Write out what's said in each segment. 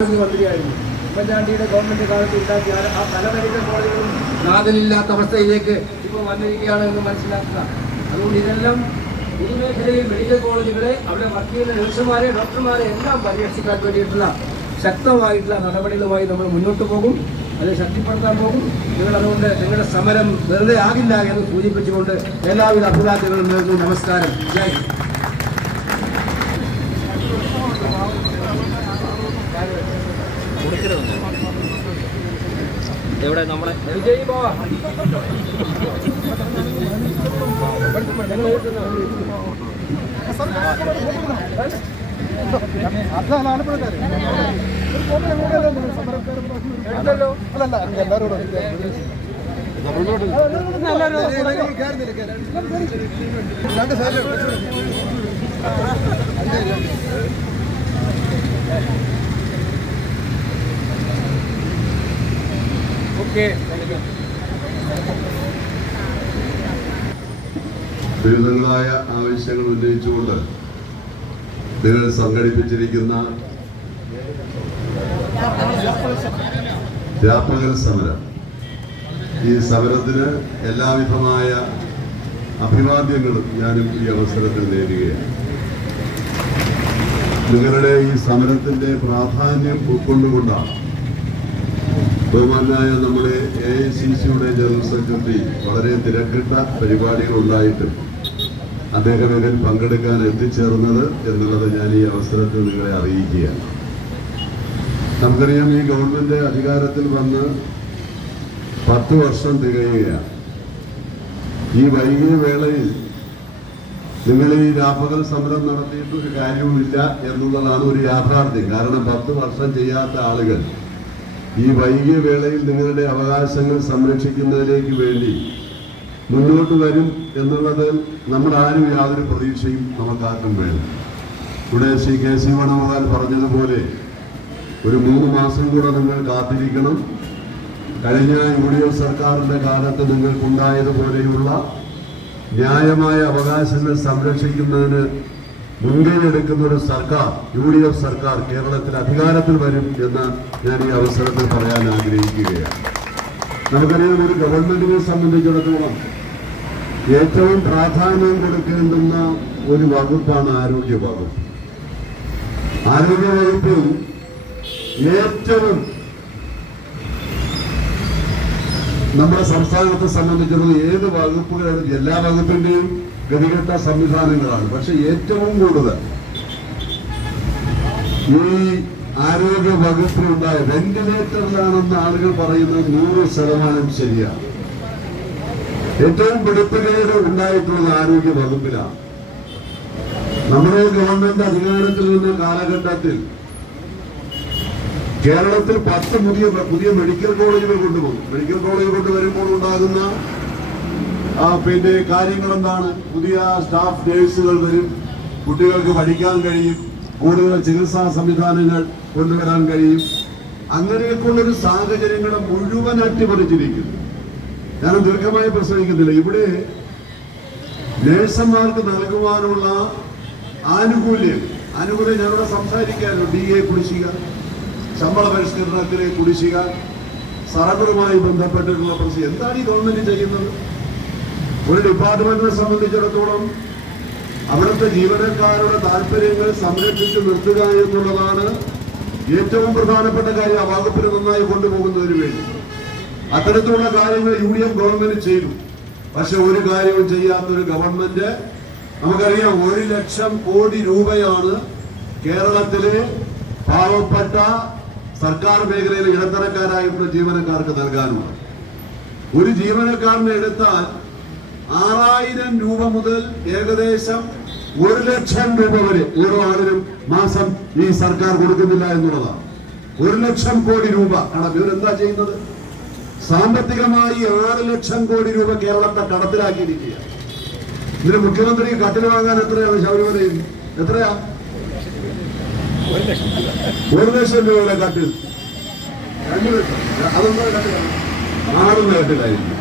മന്ത്രിയായിരുന്നു ഗവൺമെന്റ് ആ- പല മെഡിക്കൽ അവസ്ഥയിലേക്ക് ഇപ്പോൾ വന്നിരിക്കുകയാണ് എന്ന് മനസ്സിലാക്കുക. അതുകൊണ്ട് ഇതെല്ലാം പൊതുമേഖലയിൽ മെഡിക്കൽ കോളേജുകളെ അവിടെ വർക്ക് ചെയ്യുന്ന നഴ്സുമാരെ ഡോക്ടർമാരെ എല്ലാം പരിരക്ഷിക്കാൻ വേണ്ടിയിട്ടുള്ള ശക്തമായിട്ടുള്ള നടപടികളുമായി നമ്മൾ മുന്നോട്ട് പോകും. അത് ശക്തിപ്പെടുത്താൻ പോകും. നിങ്ങൾ അതുകൊണ്ട് നിങ്ങളുടെ സമരം വെറുതെ ആകില്ല എന്ന് സൂചിപ്പിച്ചുകൊണ്ട് എല്ലാവിധ അഭിവാദ്യങ്ങളും നേർന്നു. നമസ്കാരം. ജയ് ഹിന്ദ്. എവിടെ നമ്മളെ വിജയ് പോവാ ഓക്കെ. വിവിധങ്ങളായ ആവശ്യങ്ങൾ ഉന്നയിച്ചുകൊണ്ട് നിങ്ങൾ സംഘടിപ്പിച്ചിരിക്കുന്ന രാപ്പകൽ സമരം. ഈ സമരത്തിന് എല്ലാവിധമായ അഭിവാദ്യങ്ങളും ഞാനും ഈ അവസരത്തിൽ നേരുകയാണ്. നിങ്ങളുടെ ഈ സമരത്തിന്റെ പ്രാധാന്യം ഉൾക്കൊണ്ടുകൊണ്ടാണ് ബഹുമാനായ നമ്മുടെ എ ഐ സി സിയുടെ ജനറൽ സെക്രട്ടറി വളരെ തിരക്കിട്ട പരിപാടികളുണ്ടായിട്ടും അദ്ദേഹം ഇതിൽ പങ്കെടുക്കാൻ എത്തിച്ചേർന്നത് എന്നുള്ളത് ഞാൻ ഈ അവസരത്തിൽ നിങ്ങളെ അറിയിക്കുകയാണ്. നമുക്കറിയാം ഈ ഗവൺമെന്റ് അധികാരത്തിൽ വന്ന് പത്ത് വർഷം തികയുകയാണ്. ഈ വൈകിയ വേളയിൽ നിങ്ങൾ ഈ രാപ്പകൽ സമരം നടത്തിയിട്ട് ഒരു കാര്യവുമില്ല എന്നുള്ളതാണ് ഒരു യാഥാർത്ഥ്യം. കാരണം പത്ത് വർഷം ചെയ്യാത്ത ആളുകൾ ഈ വൈകിയ വേളയിൽ നിങ്ങളുടെ അവകാശങ്ങൾ സംരക്ഷിക്കുന്നതിലേക്ക് വേണ്ടി മുന്നോട്ട് വരും എന്നുള്ളത് നമ്മൾ ആരും യാതൊരു പ്രതീക്ഷയും നമുക്കാർക്കും വേണം ഇവിടെ ശ്രീ കെ സി വേണുഗോപാൽ പറഞ്ഞതുപോലെ ഒരു മൂന്ന് മാസം കൂടെ നിങ്ങൾ കാത്തിരിക്കണം. കഴിഞ്ഞ യു ഡി എഫ് സർക്കാരിന്റെ കാലത്ത് നിങ്ങൾക്കുണ്ടായതുപോലെയുള്ള ന്യായമായ അവകാശങ്ങൾ സംരക്ഷിക്കുന്നതിന് മുൻകൈ എടുക്കുന്ന ഒരു സർക്കാർ യു ഡി എഫ് സർക്കാർ കേരളത്തിൽ അധികാരത്തിൽ വരും എന്ന് ഞാൻ ഈ അവസരത്തിൽ പറയാൻ ആഗ്രഹിക്കുകയാണ്. നമുക്കറിയാം ഒരു ഗവൺമെന്റിനെ സംബന്ധിച്ചിടത്തോളം ഏറ്റവും പ്രാധാന്യം കൊടുക്കേണ്ടുന്ന ഒരു വകുപ്പാണ് ആരോഗ്യ വകുപ്പ് ആരോഗ്യ വകുപ്പിൽ ഏറ്റവും നമ്മുടെ സംസ്ഥാനത്തെ സംബന്ധിച്ചിടത്തോളം ഏത് വകുപ്പുകളും എല്ലാ വകുപ്പിന്റെയും ഗതികെട്ട സംവിധാനങ്ങളാണ്. പക്ഷെ ഏറ്റവും കൂടുതൽ ഈ ആരോഗ്യ വകുപ്പിലുണ്ടായ വെന്റിലേറ്ററിലാണെന്ന് ആളുകൾ പറയുന്നത് നൂറ് ശതമാനം ശരിയാണ്. ഏറ്റവും പിടിപ്പുകേട് ഉണ്ടായിട്ടുള്ളത് ആരോഗ്യ വകുപ്പിലാണ്. നമ്മുടെ ഗവൺമെന്റ് അധികാരത്തിൽ നിന്ന കാലഘട്ടത്തിൽ കേരളത്തിൽ പത്ത് പുതിയ പുതിയ മെഡിക്കൽ കോളേജുകൾ കൊണ്ടുപോകും. മെഡിക്കൽ കോളേജ് കൊണ്ടുവരുമ്പോൾ ഉണ്ടാകുന്ന പിന്നെ കാര്യങ്ങൾ എന്താണ് പുതിയ സ്റ്റാഫ് നേഴ്സുകൾ വരും. കുട്ടികൾക്ക് പഠിക്കാൻ കഴിയും. കൂടുതൽ ചികിത്സാ സംവിധാനങ്ങൾ കൊണ്ടുവരാൻ കഴിയും. അങ്ങനെയൊക്കെയുള്ളൊരു സാഹചര്യങ്ങളെ മുഴുവൻ അട്ടിമറിച്ചിരിക്കുന്നു. ഞാൻ ദീർഘമായി പ്രസംഗിക്കുന്നില്ല. ഇവിടെ നേഴ്സന്മാർക്ക് നൽകുവാനുള്ള ആനുകൂല്യം ആനുകൂല്യം ഞാനിവിടെ സംസാരിക്കാമല്ലോ ഡി എ കുടിശ്ശിക ശമ്പള പരിഷ്കരണത്തിലെ കുടിശ്ശിക സറണ്ടറുമായി ബന്ധപ്പെട്ടിട്ടുള്ള പ്രശ്നം. എന്താണ് ഈ ഗവൺമെന്റ് ചെയ്യുന്നത്? ഒരു ഡിപ്പാർട്ട്മെന്റിനെ സംബന്ധിച്ചിടത്തോളം അവിടുത്തെ ജീവനക്കാരുടെ താല്പര്യങ്ങൾ സംരക്ഷിച്ചു നിർത്തുക എന്നുള്ളതാണ് ഏറ്റവും പ്രധാനപ്പെട്ട കാര്യം വകുപ്പിന് നന്നായി കൊണ്ടുപോകുന്നതിന് വേണ്ടി. അത്തരത്തിലുള്ള കാര്യങ്ങൾ യു ഡി എഫ് ഗവൺമെന്റ് ചെയ്തു. പക്ഷെ ഒരു കാര്യവും ചെയ്യാത്തൊരു ഗവൺമെന്റ് നമുക്കറിയാം ഒരു ലക്ഷം കോടി രൂപയാണ് കേരളത്തിലെ പാവപ്പെട്ട സർക്കാർ മേഖലയിലെ ഇടത്തരക്കാരായിട്ടുള്ള ജീവനക്കാർക്ക് നൽകാനുള്ളത്. ഒരു ജീവനക്കാരനെ എടുത്താൽ ആറായിരം രൂപ മുതൽ ഏകദേശം ഒരു ലക്ഷം രൂപ വരെ ഓരോ ആളിനും മാസം ഈ സർക്കാർ കൊടുക്കുന്നില്ല എന്നുള്ളതാണ്. ഒരു ലക്ഷം കോടി രൂപ. കടം ഇവരെന്താ ചെയ്യുന്നത്? സാമ്പത്തികമായി ആറ് ലക്ഷം കോടി രൂപ കേരളത്തെ കടത്തിലാക്കിയിരിക്കുക ഇതിന് മുഖ്യമന്ത്രി കട്ടിൽ വാങ്ങാൻ എത്രയാണ് ശബരിമലയിൽ? എത്രയാ? ഒരു ലക്ഷം രൂപയുടെ കട്ടിൽ. രണ്ട് ലക്ഷം. അതൊന്നും കട്ടിലാണ് ആറുന്ന കട്ടിലായിരിക്കും.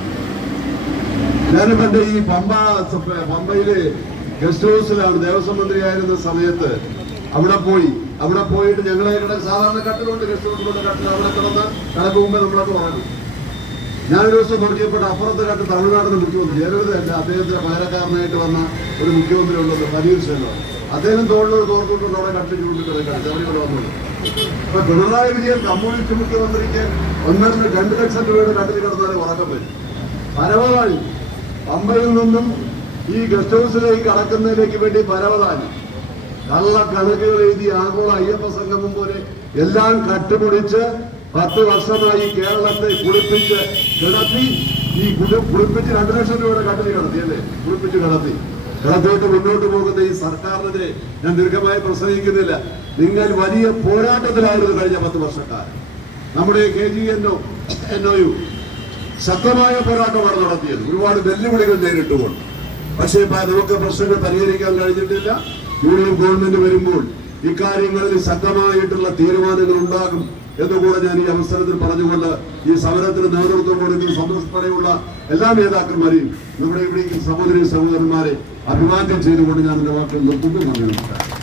ഞാനും എന്റെ ഈ പമ്പ പമ്പയിൽ ഗസ്റ്റ് ഹൗസിലാണ് ദേവസ്വം മന്ത്രിയായിരുന്ന സമയത്ത് അവിടെ പോയി. അവിടെ പോയിട്ട് ഞങ്ങളെ ഇവിടെ സാധാരണ കട്ടിലുണ്ട് ഗസ്റ്റ് ഹൗസിലുള്ള കട്ടിൽ അവിടെ കിടന്ന് കടക്ക് മുമ്പേ നമ്മളൊക്കെ പറഞ്ഞു ഞാനൊരു ദിവസം നോക്കിയപ്പോൾ അപ്പുറത്തെ കട്ട് തമിഴ്നാടിന്റെ മുഖ്യമന്ത്രി ജയലളിതയല്ല അദ്ദേഹത്തിന്റെ പകരക്കാരനായിട്ട് വന്ന ഒരു മുഖ്യമന്ത്രി ഉള്ളത് പനീർ അദ്ദേഹം തോളിലൊരു തോർത്തുകൊണ്ട് അവിടെ കട്ടിൽ ചൂണ്ടി കിടക്കാണ് ശബരിമല വന്നത് അപ്പൊ പിണറായി വിജയൻ കമ്മ്യൂണിസ്റ്റ് മുഖ്യമന്ത്രിക്ക് ഒന്നര രണ്ട് ലക്ഷം രൂപയുടെ കട്ടിൽ കിടന്നാലും ഉറക്കം വരും. പരവതാനി പമ്പയിൽ നിന്നും ഈ ഗസ്റ്റ് ഹൗസിലേക്ക് കടക്കുന്നതിലേക്ക് വേണ്ടി പരവതാനി. കള്ള കണക്കുകൾ എഴുതി ആഗോള അയ്യപ്പ സംഗമം പോലെ എല്ലാം കട്ടുപിടിച്ച് പത്ത് വർഷമായി കേരളത്തെ കുളിപ്പിച്ച് കിടത്തി ഈ കുളി- കുളിപ്പിച്ച് രണ്ടു ലക്ഷം രൂപയുടെ കട്ടിൽ കിടത്തി അല്ലേ? കുളിപ്പിച്ച് കിടത്തി. കിടത്തിയിട്ട് മുന്നോട്ട് പോകുന്ന ഈ സർക്കാരിനെതിരെ ഞാൻ ദീർഘമായി പ്രസംഗിക്കുന്നില്ല. നിങ്ങൾ വലിയ പോരാട്ടത്തിലായിരുന്നു കഴിഞ്ഞ പത്ത് വർഷക്കാർ നമ്മുടെ K G N O N O U ശക്തമായ പോരാട്ടമാണ് നടത്തിയത്. ഒരുപാട് വെല്ലുവിളികൾ നേരിട്ടുകൊണ്ട് പക്ഷേ നമുക്ക് പ്രശ്നങ്ങൾ പരിഹരിക്കാൻ കഴിഞ്ഞിട്ടില്ല. യു ഡി എഫ് ഗവൺമെന്റ് വരുമ്പോൾ ഇക്കാര്യങ്ങളിൽ ശക്തമായിട്ടുള്ള തീരുമാനങ്ങൾ ഉണ്ടാകും എന്നുകൂടെ ഞാൻ ഈ അവസരത്തിൽ പറഞ്ഞുകൊണ്ട് ഈ സമരത്തിന് നേതൃത്വം കൊടുക്കുന്ന സന്തോഷപ്പെടെയുള്ള എല്ലാ നേതാക്കന്മാരെയും നമ്മുടെ ഇവിടെ സഹോദരി സഹോദരന്മാരെ അഭിവാദ്യം ചെയ്തുകൊണ്ട് ഞാൻ എന്റെ വാക്കുകൾ നിർത്തുന്നു. നന്ദി നമസ്കാരം.